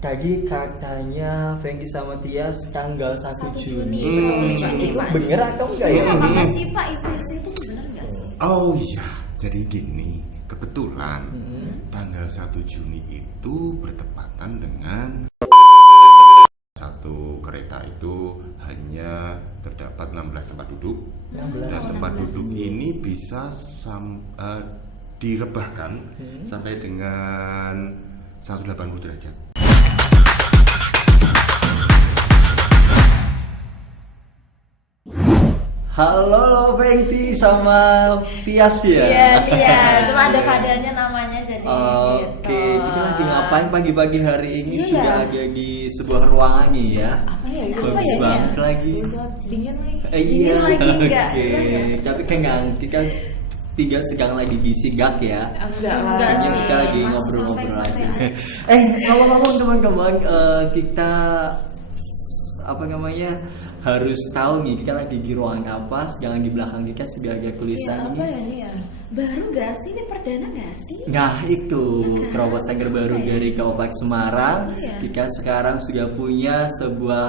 Tadi katanya Fengki sama Tias tanggal 1 Juni. Juni, Itu Pak. bener atau enggak ya? Apakah sih Pak isu-isu itu benar nggak sih? Oh iya, jadi gini, kebetulan tanggal 1 Juni itu bertepatan dengan satu kereta itu hanya terdapat 16 tempat duduk. 16. Dan tempat duduk ini bisa direbahkan sampai dengan 180 derajat. Halo Fengki sama Tias ya? Iya, cuma ada padanya namanya jadi Oke, gitu. kita lagi ngapain pagi-pagi hari ini? Iya. Sudah ada di sebuah ruangan nih ya. Apa ya? Bagus ya? banget lagi. Bagus banget, dingin lagi. Iya, Dingin lagi enggak? oke. Tapi kan nanti kan tiga sedang lagi gisigak ya. Enggak Kayaknya sih. kita lagi Masih ngobrol-ngobrol santai-santai aja. Ngomong-ngomong teman-teman, kita apa namanya harus tahu nih, kita lagi di ruangan kapas, jangan di belakang kita sudah ada tulisan Apa ini. ya ini ya? Baru nggak sih? Ini perdana nggak sih? Nah itu terobosan terbaru dari Kabupaten Semarang. Iya. Kita sekarang sudah punya sebuah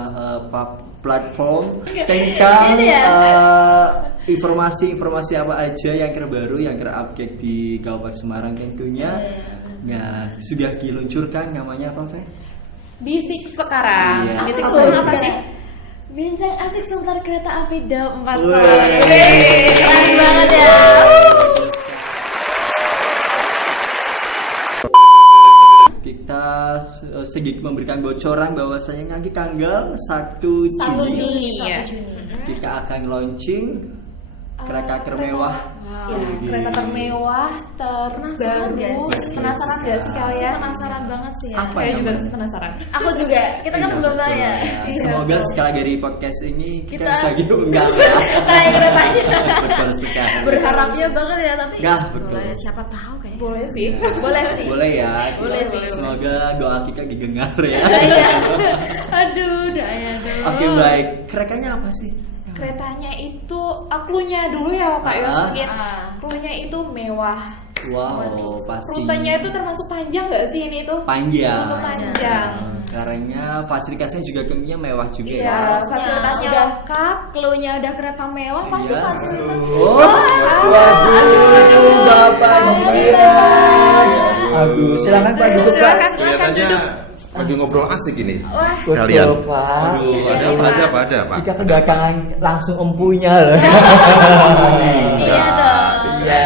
platform tentang Ini ya? informasi-informasi apa aja yang terbaru, yang terupdate di Kabupaten Semarang tentunya. Nah sudah diluncurkan, namanya apa, Fe? Bisik sekarang. Iya. Bisik Apa sekarang itu? apa sih? Bincang asik seputar kereta api Daop 4 Wih. Keren banget ya. Kita sedikit memberikan bocoran bahwasanya nanti tanggal 1 Juni, Juni, ya. kita akan launching kereta termewah. Ya, di- kereta termewah Penasaran terbaru. nggak sih? Penasaran gak sih kalian? Penasaran banget sih ya. Apa Saya juga namanya? penasaran. Aku juga. Kita kan Iya, belum betul nanya. ya. Semoga sekali dari podcast ini kita Kita- bisa diundang ya. Naik keretanya. Betul sekali. Berharapnya banget ya, tapi Ya, betul. boleh, siapa tahu kayaknya. Boleh sih. Boleh sih. Boleh ya. Boleh sih. Semoga doa kita didengar ya. Iya. Aduh, doanya dong. Oke baik. Keretanya apa sih? Keretanya itu cluenya dulu ya Pak Yos Ah. mungkin. Ah. Cluenya itu mewah. Wow, pasti. Rutenya itu termasuk panjang gak sih ini tuh? panjang. Rute panjang. Karena fasilitasnya juga tentunya mewah juga ya. Iya, fasilitasnya Udah. lengkap. Cluenya ada kereta mewah, pasti Iya. fasilitas. Oh, waduh, Bapak Dian. Aduh, silakan Pak duduk Pak. Silakan. Kelihatannya lagi ngobrol asik ini. Wah, Kalian. Betul, Pak. Aduh, ada apa? Jika kedatangan langsung empunya loh. Iya dong. Iya.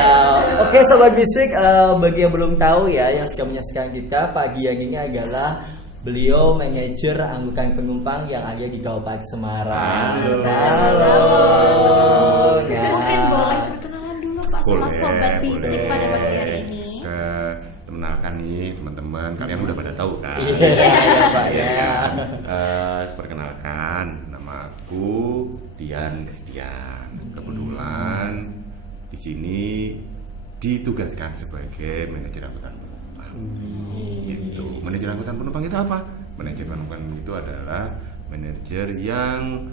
Oke Sobat Bisik, bagi yang belum tahu ya, yang sedang menyaksikan kita, Pak Dian ini adalah beliau manajer angkutan penumpang yang ada di Kabupaten Semarang. Halo. Mungkin boleh perkenalan dulu Pak sama sobat bisik boleh. pada pagi hari ini. Kenalkan nih teman-teman, kalian udah pada tahu kan? Iya, Pak ya. Perkenalkan, nama aku Dian Kristian. Kebetulan di sini ditugaskan sebagai manajer angkutan penumpang. Gitu. Manajer angkutan penumpang itu apa? Manajer penumpang itu adalah manajer yang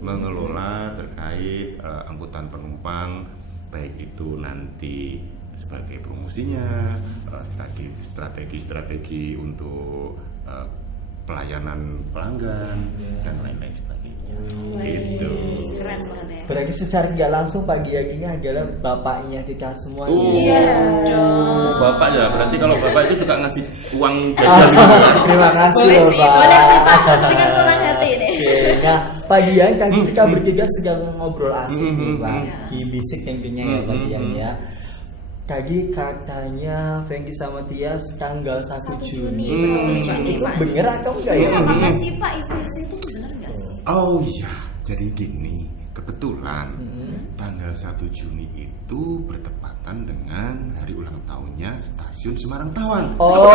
mengelola terkait angkutan penumpang, baik itu nanti sebagai promosinya, strategi untuk pelayanan pelanggan dan lain-lain sebagainya. Gitu. Keren banget ya. Berarti secara tidak langsung Pak Dian ini adalah bapaknya kita semua. Iya dong. Bapak ya, berarti kalau bapak itu juga ngasih uang Ah, jajan gitu ya. terima kasih Boleh loh sih, Pak. Boleh sih Pak, dengan tenang hati ini. Oke, nah Pak Dian kan kita bertiga sedang ngobrol asik nih Pak, Hmm. di bisik tentunya ya Pak Dian ya. Tadi katanya Fengki sama Tias tanggal 1 Juni. Juni, Itu Pak. bener atau enggak ya? Apakah sih Pak isu-isu itu benar nggak sih? Oh iya, jadi gini, kebetulan tanggal 1 Juni itu bertepatan dengan hari ulang tahunnya Stasiun Semarang Tawang. Oh,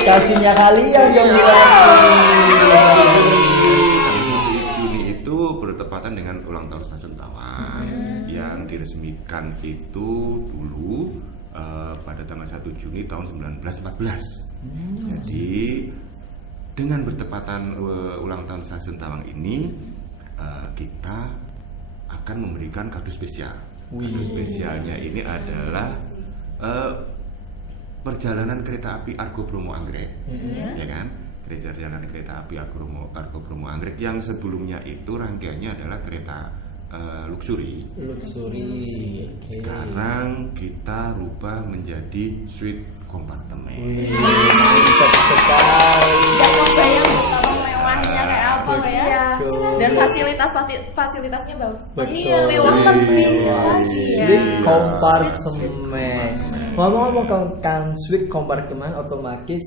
stasiunnya kalian dong Juni itu bertepatan dengan ulang tahun Stasiun Tawang yang diresmikan itu dulu pada tanggal 1 Juni tahun 1914. Jadi dengan bertepatan ulang tahun Stasiun Tawang ini kita akan memberikan kado spesial. Kado spesialnya ini adalah perjalanan kereta api Argo Bromo Anggrek, ya kan? Perjalanan kereta api Argo Bromo Anggrek yang sebelumnya itu rangkaiannya adalah kereta luxury. Oke. Sekarang kita rubah menjadi suite kompartemen. Mantap sekali. Gak kebayang betapa mewahnya kayak apa ya. Iya. Betul. Dan fasilitasnya bagus. Pasti Betul. mewah lebih lagi ya. Suite kompartemen. Ngomong-ngomong tentang suite kompartemen, otomatis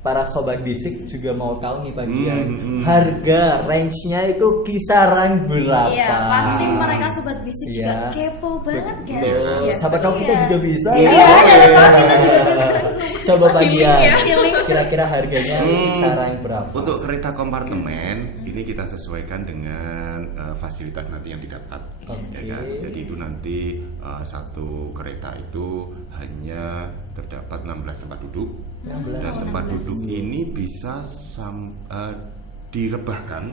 para sobat bisik juga mau tahu nih Pak Gian, harga range-nya itu kisaran berapa? Iya, pasti mereka sobat bisik juga Iya. kepo banget kan. Betul. Iya. Siapa tahu kita Iya. juga bisa. Iya, ya. ada tahu kita juga bisa. Coba Pak Gian, Healing. kira-kira harganya kisaran berapa? Untuk kereta kompartemen ini kita sesuaikan dengan fasilitas nanti yang didapat, Oke. ya kan? Jadi itu nanti satu kereta itu hanya terdapat 16 tempat duduk. 16. Dan tempat duduk ini bisa direbahkan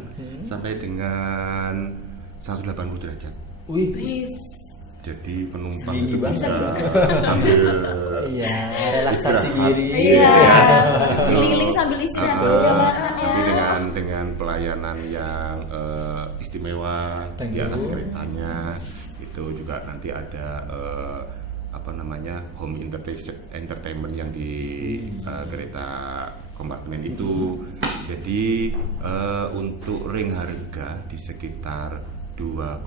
sampai dengan 180 derajat. Wih, Jadi penumpang Segini itu banget. bisa sambil iya, relaksasi istirahat. diri. Iya. Keliling sambil istirahat di jalanan ya. Tapi dengan pelayanan yang istimewa Thank di atas you. keretanya itu juga nanti ada home entertainment yang di kereta kompartemen itu. Jadi untuk ring harga di sekitar 2,1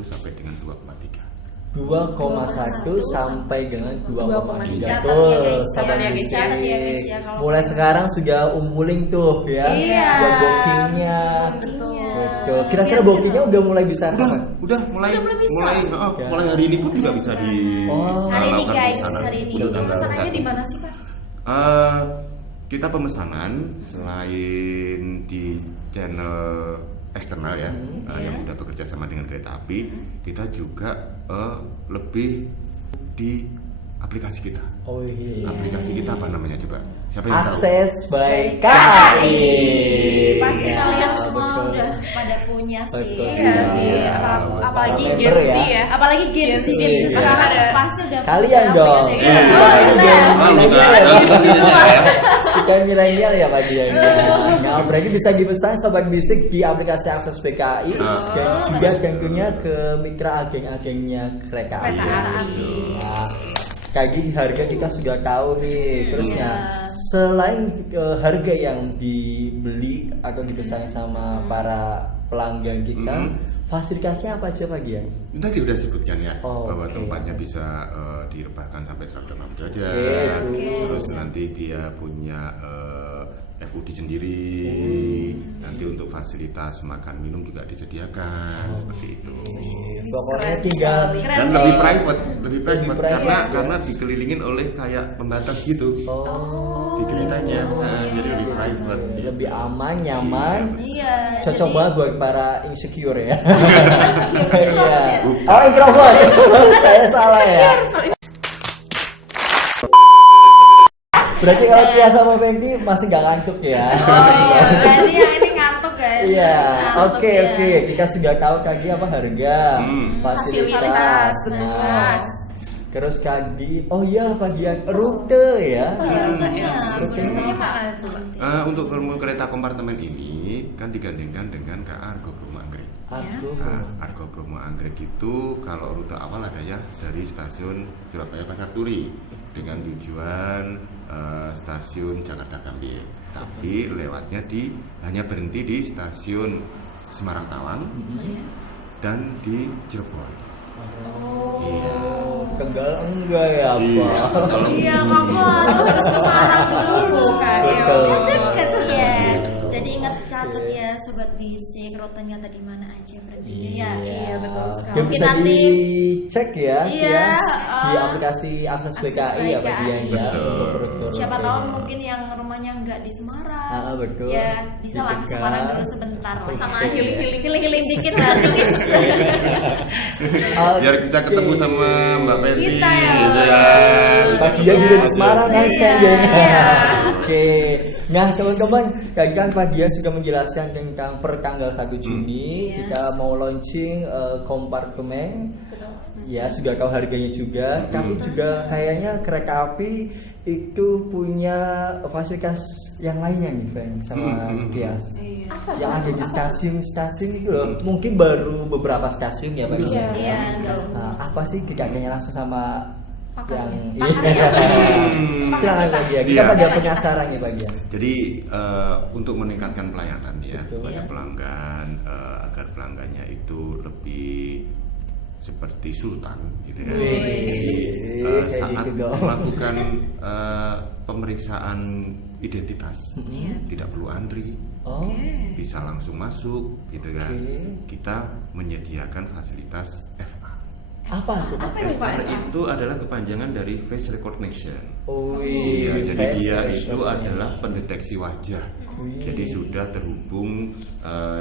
sampai dengan 2,3. 2,1 sampai dengan 2,3. Catat Tuh, ya, guys. sobat Catat ya, guys. bisik. Catat ya, guys, ya, kalau- Mulai sekarang sudah umpuling tuh ya. Iya. Buat bookingnya. Betul. Betul. Kira-kira bookingnya udah mulai bisa kapan? Udah mulai bisa. mulai hari ini pun juga bisa di Oh. Hari ini lakukan guys, pemesanan hari ini. untuk tanggal Pemesanannya 1. di mana sih Pak? Kita pemesanan selain di channel eksternal ya, yang udah bekerja sama dengan kereta api, kita juga lebih di aplikasi kita. Oh iya. Aplikasi kita apa namanya coba? Siapa yang tahu? Akses by KAI. KAI. Pasti Ya, kalian semua betul. udah pada punya sih. Betul Iya sekali. sih, Ya, apalagi para Gen member Z ya. ya. Apalagi Gen Z, Iya. pasti Iya. pasti udah Kalian punya dong. aplikasi. Iya. Iya. Milenial ya, Pak. Iya. Kita milenial ya Pak Dian. Nah, berarti bisa dipesan sobat bisik di aplikasi Akses BKI dan juga tentunya ke mitra agen-agennya kereta api. Kereta api. Nah, kayak gini harga kita sudah tahu nih. Terusnya selain harga yang dibeli atau dipesan sama para pelanggan kita, fasilitasnya apa aja Pak Gian? Tadi udah sebutkan ya, Oh, bahwa oke. tempatnya bisa direbahkan sampai 160 derajat. Oke. Terus nanti dia punya FUD sendiri. Nanti untuk fasilitas makan minum juga disediakan seperti itu. Pokoknya tinggal Dan sih. lebih private private, karena dikelilingin oleh kayak pembatas gitu di keretanya. Nah, jadi lebih private. lebih aman, nyaman. Iya. Cocok jadi- banget buat para insecure ya. Introvert ya? Oh introvert, saya salah ya. Berarti kalau Tia sama Fenty masih nggak ngantuk ya? Oh iya, berarti yang ini ngantuk guys. Iya, Ngantuk oke ya. oke. Kita sudah tahu tadi apa harga, fasilitas, Fasilitas, nah, terus tadi, oh iya bagian rute ya. Rutenya mana tuh? Untuk kereta kompartemen ini kan digandengkan dengan KA Argo Bromo Anggrek. Aku, Nah, Argo Bromo Anggrek itu kalau rute awal ada ya dari stasiun Surabaya Pasar Turi dengan tujuan stasiun Jakarta Gambir. Tapi lewatnya hanya berhenti di stasiun Semarang Tawang dan di Cirebon. Iya. Tegal enggak ya Pak? Iya, kamu harus ke Semarang dulu kan. Betul. Dekat ya. Jadi ingat catat ya sobat bisik, rutenya tadi mana aja berarti ya. Iya, betul sekali. Yang Mungkin bisa nanti dicek ya, Iya, di aplikasi Akses BKI ya Pak Dian ya. Betul. untuk rute-rute. siapa tahu mungkin yang rumahnya nggak di Semarang. Betul. Ya, bisa lah ke Dekat. Semarang dulu sebentar lah. Sama healing-healing dikit gratis. Biar bisa ketemu sama Mbak Penti. Kita ya. gitu ya. Pak Dian juga di Semarang kan Iya. sekarang. Iya. Oke Oke. Nah, teman-teman, kan Pak Dia sudah menjelaskan tentang per tanggal 1 Juni kita mau launching kompartemen. Ya, sudah tahu harganya juga. Tapi juga kayaknya kereta api itu punya fasilitas yang lainnya nih, Frank, sama Tias. Apa Yang tuh? ada di stasiun-stasiun itu loh. Mungkin baru beberapa stasiun ya, Pak. Iya. Iya, enggak. Nah, apa sih dikatanya langsung sama Pakar yang ya? silakan Pak Dia. Kita Iya. pada penasaran nih Pak Dia. Jadi untuk meningkatkan pelayanan ya Betul. kepada Iya. pelanggan agar pelanggannya itu lebih seperti sultan gitu ya. Wih, kayak Saat gitu dong. melakukan pemeriksaan identitas Iya. tidak perlu antri, Oh. Oke. bisa langsung masuk gitu kan. Oke. Kita menyediakan fasilitas FR. Apa tuh Pak? Apa itu Pak? FR itu adalah kepanjangan dari face recognition. Oh, Iya, jadi face dia recognition. itu adalah pendeteksi wajah. Wih. Jadi sudah terhubung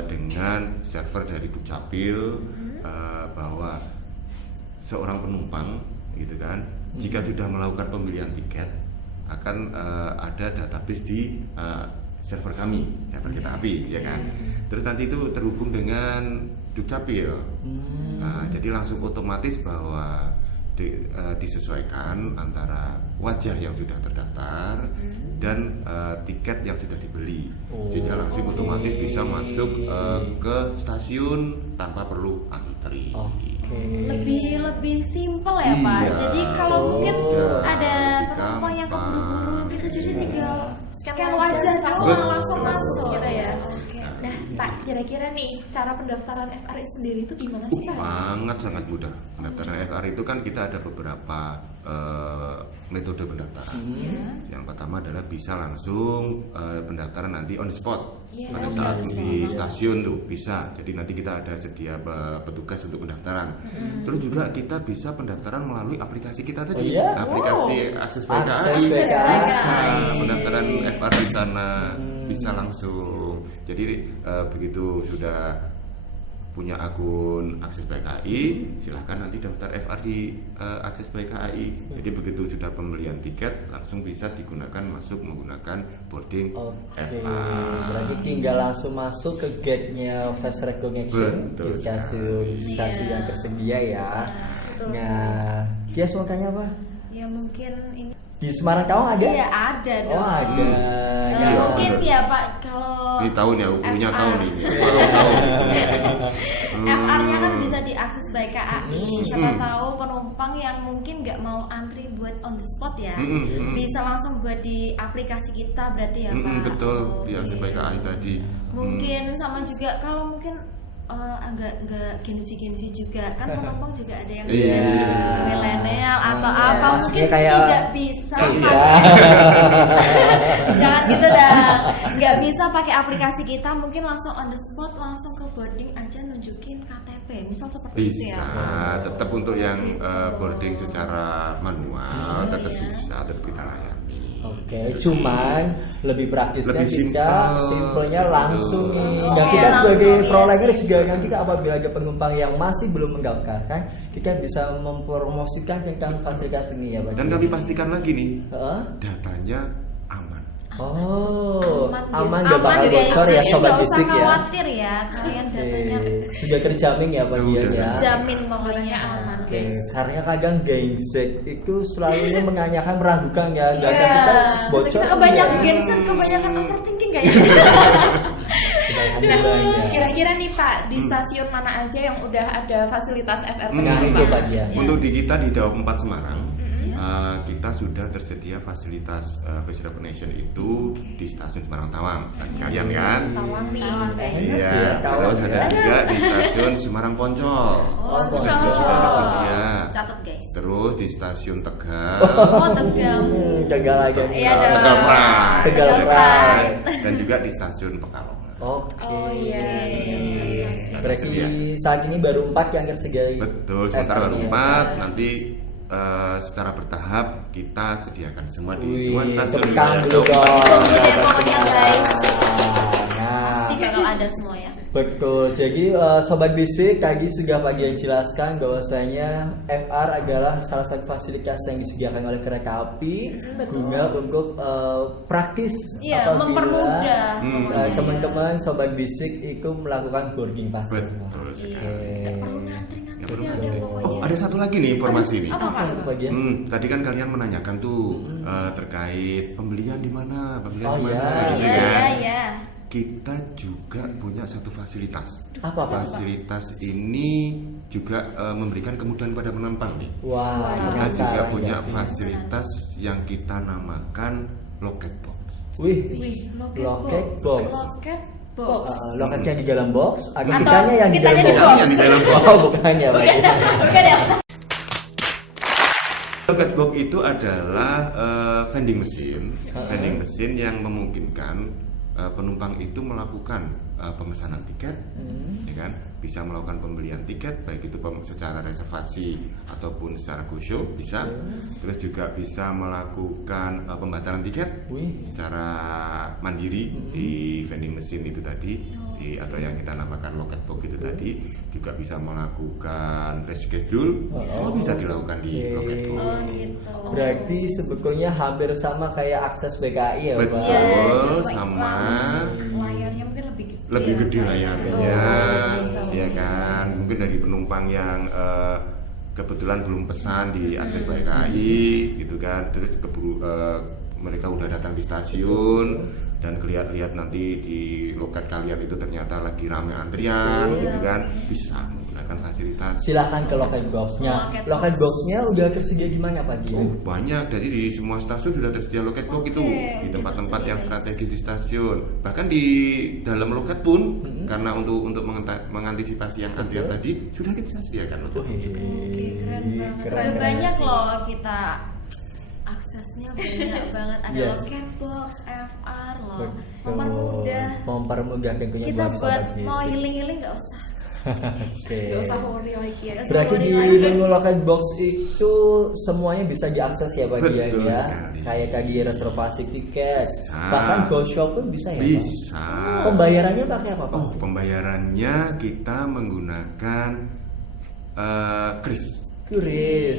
dengan server dari Dukcapil bahwa seorang penumpang, gitu kan, jika sudah melakukan pembelian tiket akan ada database di server kami, server kereta api, ya kan. Terus nanti itu terhubung dengan Dukcapil. Nah, jadi langsung otomatis bahwa disesuaikan antara wajah yang sudah terdaftar dan tiket yang sudah dibeli, sehingga langsung otomatis bisa masuk ke stasiun tanpa perlu antri. Oke. Lebih simpel ya Pak. Iya. Jadi kalau mungkin Iya. ada Lebih penumpang yang gampang. keburu-buru gitu, jadi tinggal Scan scan wajah, wajah langsung doang masuk. langsung masuk Gitu ya. Oke. Nah, Pak, kira-kira nih cara pendaftaran FRI sendiri itu gimana sih Pak? Sangat mudah. Pendaftaran FR itu kan kita ada beberapa metode pendaftaran. Yang pertama adalah bisa langsung pendaftaran nanti on the spot. Iya, Pada oke, saat on the spot. di stasiun tuh bisa. Jadi nanti kita ada sedia petugas untuk pendaftaran. Terus juga kita bisa pendaftaran melalui aplikasi kita tadi. Oh iya? Aplikasi Akses PKI. Akses PKI. Nah, pendaftaran FR di sana bisa langsung. Jadi begitu sudah punya akun Akses PKI, silahkan nanti daftar FR di Akses PKI. Jadi begitu sudah pembelian tiket langsung bisa digunakan masuk menggunakan boarding Oke, FR. berarti tinggal langsung masuk ke gate-nya face recognition Betul di stasiun yang tersedia ya. betul Nah, Tias mau tanya apa? Ya mungkin ini Di Semarang Tawang ada? Iya ada dong. Oh ada. Ya, Iya, mungkin ada. ya Pak kalau Ini tahu nih, aku punya FR. tahu nih. FR-nya kan bisa diakses by KAI. Siapa tahu penumpang yang mungkin nggak mau antri buat on the spot ya, bisa langsung buat di aplikasi kita berarti ya Pak. Betul, Oke. di Akses PKI tadi. Mungkin sama juga kalau mungkin agak nggak gengsi juga kan penumpang juga ada yang Iya. sudah milenial atau Iya, apa maksudnya mungkin kayak- tidak bisa Iya. jangan gitu dah, nggak bisa pakai aplikasi kita, mungkin langsung on the spot langsung ke boarding aja nunjukin KTP misal seperti itu Bisa, ya. tetap untuk yang Gitu. boarding secara manual tetap iya. bisa, tetap kita layani. Oke, cuman lebih praktisnya Lebih kita simpel. simpelnya langsung nih. Oh, Dan iya, kita sebagai langsung, provider iya juga sih. kan kita apabila ada penumpang yang masih belum mendaftarkan, kita bisa mempromosikan tentang fasilitas ini ya Pak. Dan kami pastikan lagi nih, Heeh. datanya aman. Oh, Aman, aman gak bakal guys, bocor ya jadi sobat nggak usah bisik ya. khawatir ya kalian datanya Oke, sudah terjamin ya Pak Udah. Dian ya. jamin pokoknya aman. Oke, Guys. karena kadang genset itu selalu menanyakan meragukan ya, gak Iya. kita bocor. kebanyakan iya. genset, kebanyakan overthinking kayaknya. Alhamdulillah, ya. Kira-kira nih Pak, di stasiun mana aja yang udah ada fasilitas FR Nah, ini, itu Pak? Pak Dian. Untuk di kita di Daob 4 Semarang, kita sudah tersedia fasilitas face recognition itu di stasiun Semarang Tawang. Kalian kan? Tawang nih. Iya, Tawang terus ada ya. juga di stasiun Semarang Poncol. Oh, Juga Poncol. sudah tersedia. Catat guys. Terus di stasiun Tegal. Oh Tegal. Tegal aja. Iya dong. Tegal Pride. Tegal Pride. Dan juga di stasiun Pekalongan. Oke. Oh iya. Berarti Tersedia. saat ini baru 4 yang tersedia. Betul, sementara baru FR-nya. 4, nanti secara bertahap kita sediakan semua di semua Wih, stasiun. tepuk tangan dulu dong. Tunggu deh pokoknya, guys. Nah, Pasti bakal ada semua ya. Betul, jadi Sobat Bisik tadi sudah Pak Gian jelaskan bahwasanya FR adalah salah satu fasilitas yang disediakan oleh kereta api guna untuk praktis Iya, mempermudah. teman-teman Sobat Bisik itu melakukan boarding pass. Betul sekali. Nggak perlu ngantri-ngantri Nggak perlu ada ngantri. pokoknya. Oh, ada satu lagi nih informasi nih. Apa Pak? Pak Gian? Tadi kan kalian menanyakan tuh terkait pembelian di mana, Oh, gitu iya. kan? Iya. Kita juga punya satu fasilitas. Apa Pak? Fasilitas ini juga memberikan kemudahan pada penumpang nih. Wah, Kita juga penasaran punya nggak sih? fasilitas yang kita namakan loket box. Wih, Loket box. Loket box. Loketnya di dalam box, atau Atau kitanya yang di kitanya dalam di box? box. Yang di dalam box. Oh, bukan ya Pak. Bukan ya? Loket box itu adalah vending mesin yang memungkinkan penumpang itu melakukan pemesanan tiket, ya kan, bisa melakukan pembelian tiket baik itu secara reservasi ataupun secara go show bisa, terus juga bisa melakukan pembatalan tiket Wih. secara mandiri di vending mesin itu tadi, atau yang kita namakan loket box itu tadi, juga bisa melakukan reschedule, semua bisa dilakukan di Oke. loket box. Oh gitu. Berarti sebetulnya hampir sama kayak akses BKI ya Pak? Betul, Iya, coba sama. layarnya mungkin lebih gede. Lebih ya, gede Pak. layarnya, Oh, ya kan. Mungkin dari penumpang yang kebetulan belum pesan di akses BKI, gitu kan. Terus mereka udah datang di stasiun dan lihat nanti di loket kalian itu ternyata lagi rame antrian, gitu kan. Bisa menggunakan fasilitas. Silahkan ke loket boxnya. Loket Loket boxnya udah tersedia di mana Pak Gian? Oh, banyak. Jadi di semua stasiun sudah tersedia loket box itu di tempat-tempat yang strategis di stasiun. Bahkan di dalam loket pun karena untuk mengantisipasi yang antrian tadi sudah kita sediakan loket box. Oke, keren banget. Keren, Dan keren banyak sih. loh kita aksesnya banyak banget. Ada Yes. loket box, FR loh. Betul. Mempermudah tentunya Kita buat buat Sobat mau Bisik. healing-healing nggak usah. Oke. Gak usah worry lagi ya. Berarti di Sorry, menu loket box itu semuanya bisa diakses ya Pak Gian Betul ya. sekali. Kayak tadi reservasi tiket, Bisa. bahkan go shop pun bisa ya Pak? Bisa. Pembayarannya pakai apa Pak? Oh, pembayarannya kita menggunakan kris. Kuris.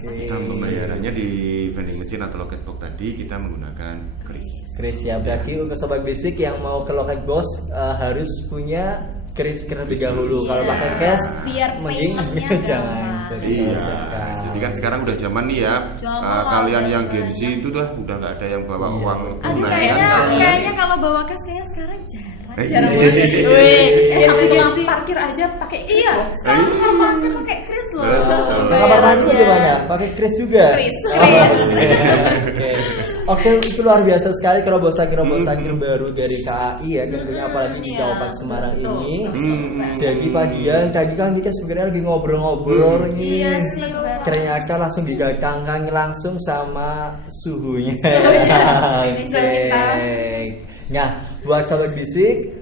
Kita pembayarannya di vending machine atau loket box tadi kita menggunakan kris. Kris ya, berarti untuk Sobat Bisik yang mau ke loket box harus punya kris terlebih dahulu. Kalau Iya. pakai cash, Biar mending paymentnya jangan. gampang. Betul Iya, sekali. jadi kan sekarang udah zaman nih ya. Zaman Kalian udah yang Gen Z banyak. itu udah nggak ada yang bawa Iya. uang Aduh, tunai kayaknya kan? kayaknya kalau bawa cash kayaknya sekarang jarang. Jarang banget. Wih, Sampai Gen tukang Z. parkir aja pakai kris Iya, loh. sekarang tukang parkir pakai kris loh. Betul. Ke kamar mandi gimana? Pakai kris juga? Kris. Oke. Oke, itu luar biasa sekali terobosan-terobosan baru dari KAI ya, tentunya apalagi di Iya, Kabupaten Semarang betul. ini. Betul. Jadi Pak Dian, tadi kan kita sebenarnya lagi ngobrol-ngobrol nih. Iya sih, betul. Ternyata langsung digatangkan langsung sama suhunya. Ini sudah kita. Nah, buat Sobat Bisik,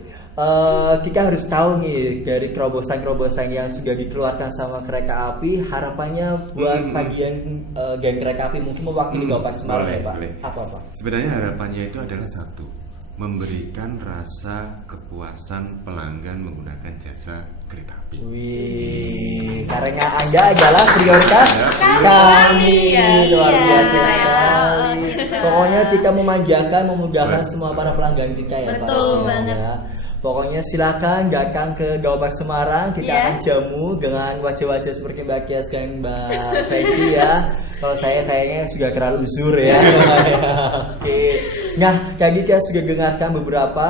kita harus tahu nih dari terobosan-terobosan yang sudah dikeluarkan sama kereta api, harapannya buat bagian geng kereta api mungkin mewakili Kabupaten Semarang Boleh, ya Pak. boleh. Apa Pak? Sebenarnya harapannya itu adalah satu, memberikan rasa kepuasan pelanggan menggunakan jasa kereta api. Wih, karena Anda adalah prioritas kami. ya. Luar Iya. biasa Oh, sekali. gitu. Pokoknya kita memanjakan, memudahkan Betul. semua para pelanggan kita ya Pak. Betul banget. Ya. Pokoknya silakan datang ke Kabupaten Semarang, kita Iya. akan jamu dengan wajah-wajah seperti Mbak Kias dan Mbak Feby ya. Kalau saya kayaknya sudah terlalu uzur ya. Oke. Nah, tadi kita sudah dengarkan beberapa,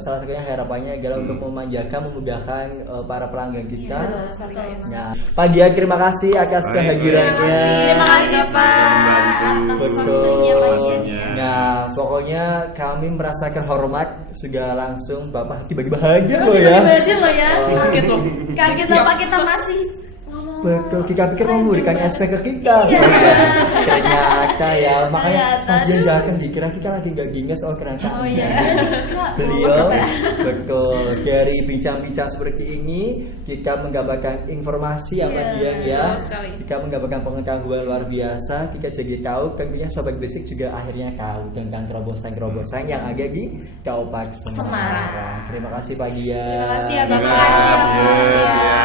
salah satunya harapannya adalah untuk memanjakan, memudahkan para pelanggan kita. Betul sekali, guys. Nah, Pak Dian terima kasih atas Baik, kehadirannya. Terima kasih Pak Membantu. atas Betul. waktunya Pak Dian. Nah, pokoknya kami merasakan hormat sudah langsung Bapak tiba-tiba hadir loh ya. Tiba-tiba loh ya. Kaget loh. Kaget sama kita masih ngomong Betul, kita pikir mau memberikan SP ke kita. Ternyata ya, makanya Ternyata, Pagi datang dikira kita lagi nggak ginges, oh ternyata Oh iya. enggak. Beliau betul dari bincang-bincang seperti ini kita menggambarkan informasi yang bagian ya, betul sekali. kita menggambarkan pengetahuan luar biasa, kita jadi tahu tentunya Sobat Basic juga akhirnya tahu tentang terobosan-terobosan yang ada di Kaupat Semarang. Terima kasih Pak Gia. Terima kasih ya Terima Bapak. kasih, Iya.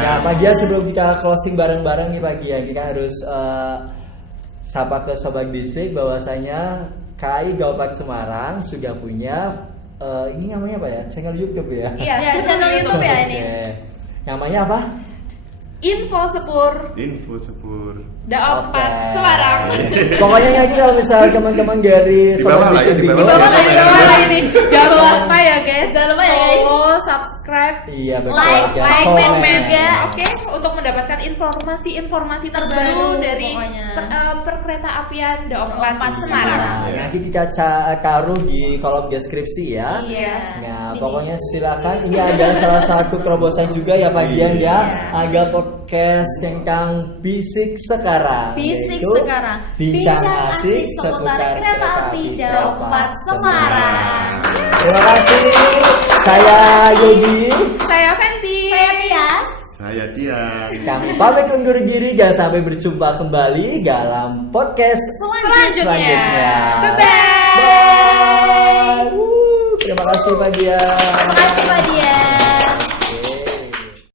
Nah, Pak Gia, sebelum kita closing bareng-bareng nih Pak Gia, kita harus sapa ke Sobat Bisik bahwasanya KAI Kaupat Semarang sudah punya ini namanya apa ya? Channel YouTube ya? Iya, Ya, channel YouTube ya ini. Oke. Namanya apa? Info Sepur Info sepur. Daopat Oke. Semarang. Pokoknya nanti kalau misalnya teman-teman dari Di bawah Sobat lah ya, Bisik di bingung, bawah. Di bawah lah ini. Jangan lupa ya guys. Jangan lupa ya, guys. Follow, subscribe, Iya betul. Like, Dan komen komen. juga. Oke, untuk mendapatkan informasi-informasi terbaru Terbaru dari pokoknya. perkereta apian Daopat Daopat Semarang. Semarang. Nah, nanti kita taruh di kolom deskripsi ya. Iya. Nah, pokoknya silakan. Ini ada salah satu terobosan juga ya Pak Gian ya. Ada podcast tentang bisik sekarang. Bisik yaitu sekarang. Bincang asik seputar kereta api Daopat Semarang. Terima kasih. Saya Yogi. Saya Fenty. Saya Tias. Saya Tian. Kami pamit undur diri. Jangan sampai berjumpa kembali dalam podcast Selanjutnya. selanjutnya. Bye-bye. Bye. Terima kasih Pak Gian. Terima kasih Pak